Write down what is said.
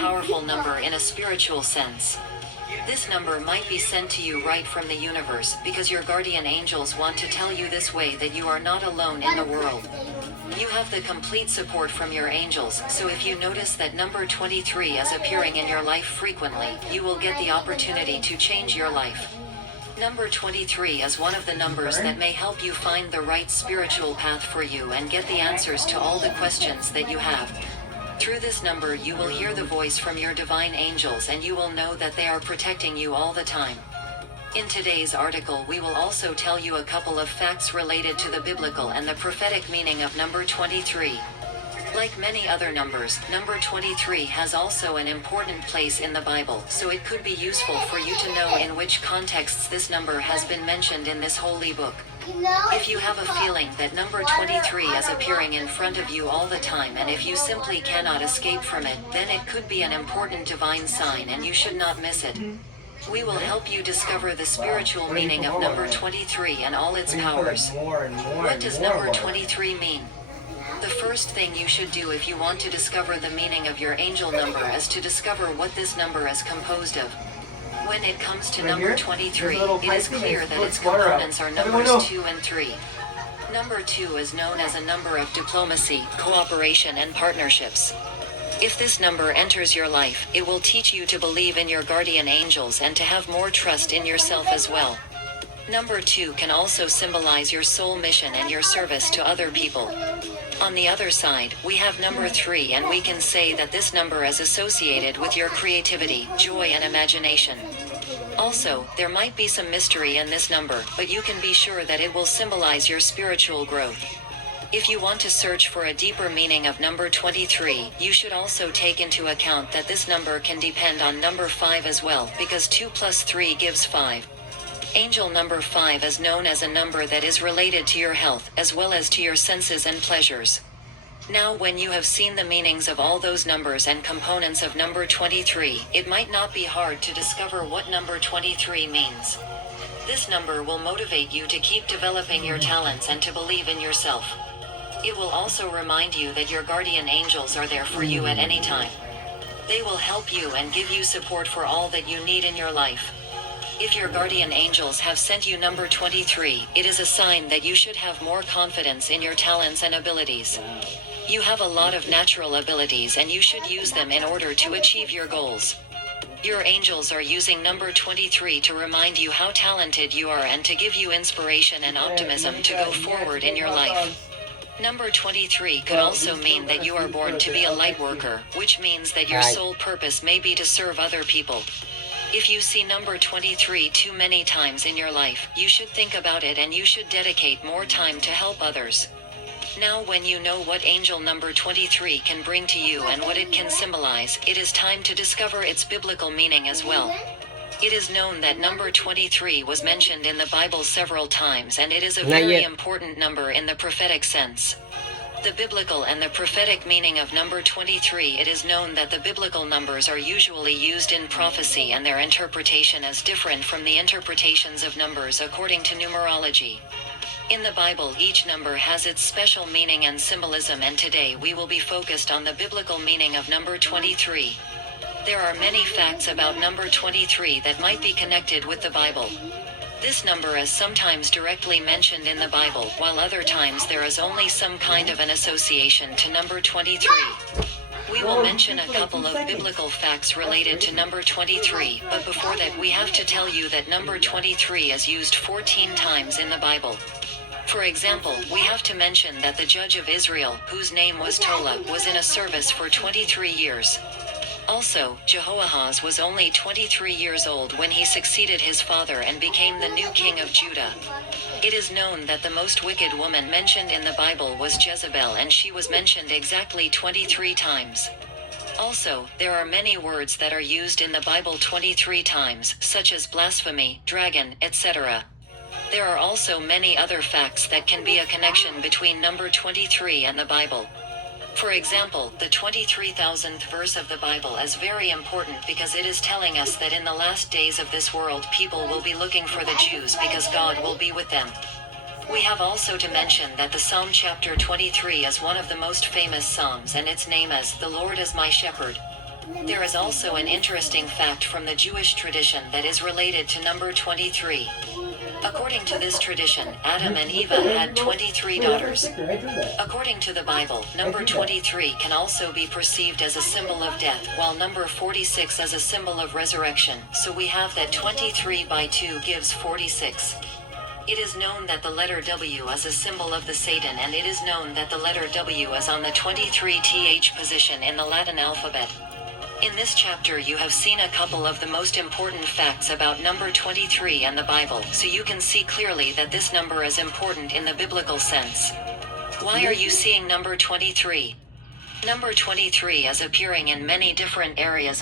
powerful number in a spiritual sense. This number might be sent to you right from the universe because your guardian angels want to tell you this way that you are not alone in the world. You have the complete support from your angels, so if you notice that number 23 is appearing in your life frequently, you will get the opportunity to change your life. Number 23 is one of the numbers that may help you find the right spiritual path for you and get the answers to all the questions that you have. Through this number you will hear the voice from your divine angels and you will know that they are protecting you all the time. In today's article we will also tell you a couple of facts related to the biblical and the prophetic meaning of number 23. Like many other numbers, number 23 has also an important place in the Bible, so it could be useful for you to know in which contexts this number has been mentioned in this holy book. If you have a feeling that number 23 is appearing in front of you all the time and if you simply cannot escape from it, then it could be an important divine sign and you should not miss it. We will help you discover the spiritual meaning of number 23 and all its powers. What does number 23 mean? The first thing you should do if you want to discover the meaning of your angel number is to discover what this number is composed of. When it comes to number 23, it is clear that its components are numbers 2 and 3. Number 2 is known as a number of diplomacy, cooperation and partnerships. If this number enters your life, it will teach you to believe in your guardian angels and to have more trust in yourself as well. Number 2 can also symbolize your soul mission and your service to other people. On the other side, we have number 3 and we can say that this number is associated with your creativity, joy and imagination. Also, there might be some mystery in this number, but you can be sure that it will symbolize your spiritual growth. If you want to search for a deeper meaning of number 23, you should also take into account that this number can depend on number 5 as well, because 2 plus 3 gives 5. Angel number 5 is known as a number that is related to your health, as well as to your senses and pleasures. Now when you have seen the meanings of all those numbers and components of number 23, it might not be hard to discover what number 23 means. This number will motivate you to keep developing your talents and to believe in yourself. It will also remind you that your guardian angels are there for you at any time. They will help you and give you support for all that you need in your life. If your guardian angels have sent you number 23, it is a sign that you should have more confidence in your talents and abilities. You have a lot of natural abilities and you should use them in order to achieve your goals. Your angels are using number 23 to remind you how talented you are and to give you inspiration and optimism to go forward in your life. Number 23 could also mean that you are born to be a light worker, which means that your sole purpose may be to serve other people. If you see number 23 too many times in your life, you should think about it and you should dedicate more time to help others. Now when you know what angel number 23 can bring to you and what it can symbolize, it is time to discover its biblical meaning as well. It is known that number 23 was mentioned in the Bible several times and it is a very important number in the prophetic sense. The biblical and the prophetic meaning of number 23. It is known that the biblical numbers are usually used in prophecy and their interpretation is different from the interpretations of numbers according to numerology. In the Bible each number has its special meaning and symbolism and today we will be focused on the biblical meaning of number 23. There are many facts about number 23 that might be connected with the Bible. This number is sometimes directly mentioned in the Bible, while other times there is only some kind of an association to number 23. We will mention a couple of biblical facts related to number 23, but before that we have to tell you that number 23 is used 14 times in the Bible. For example, we have to mention that the judge of Israel, whose name was Tola, was in a service for 23 years. Also, Jehoahaz was only 23 years old when he succeeded his father and became the new king of Judah. It is known that the most wicked woman mentioned in the Bible was Jezebel and she was mentioned exactly 23 times. Also, there are many words that are used in the Bible 23 times, such as blasphemy, dragon, etc. There are also many other facts that can be a connection between number 23 and the Bible. For example, the 23,000th verse of the Bible is very important because it is telling us that in the last days of this world people will be looking for the Jews because God will be with them. We have also to mention that the Psalm chapter 23 is one of the most famous psalms and its name is "The Lord is my shepherd." There is also an interesting fact from the Jewish tradition that is related to number 23. According to this tradition, Adam and Eva had 23 daughters. According to the Bible, number 23 can also be perceived as a symbol of death, while number 46 as a symbol of resurrection, so we have that 23 by 2 gives 46. It is known that the letter W is a symbol of the Satan, and it is known that the letter W is on the 23th position in the Latin alphabet. In this chapter you have seen a couple of the most important facts about number 23 and the Bible, so you can see clearly that this number is important in the biblical sense. Why are you seeing number 23? Number 23 is appearing in many different areas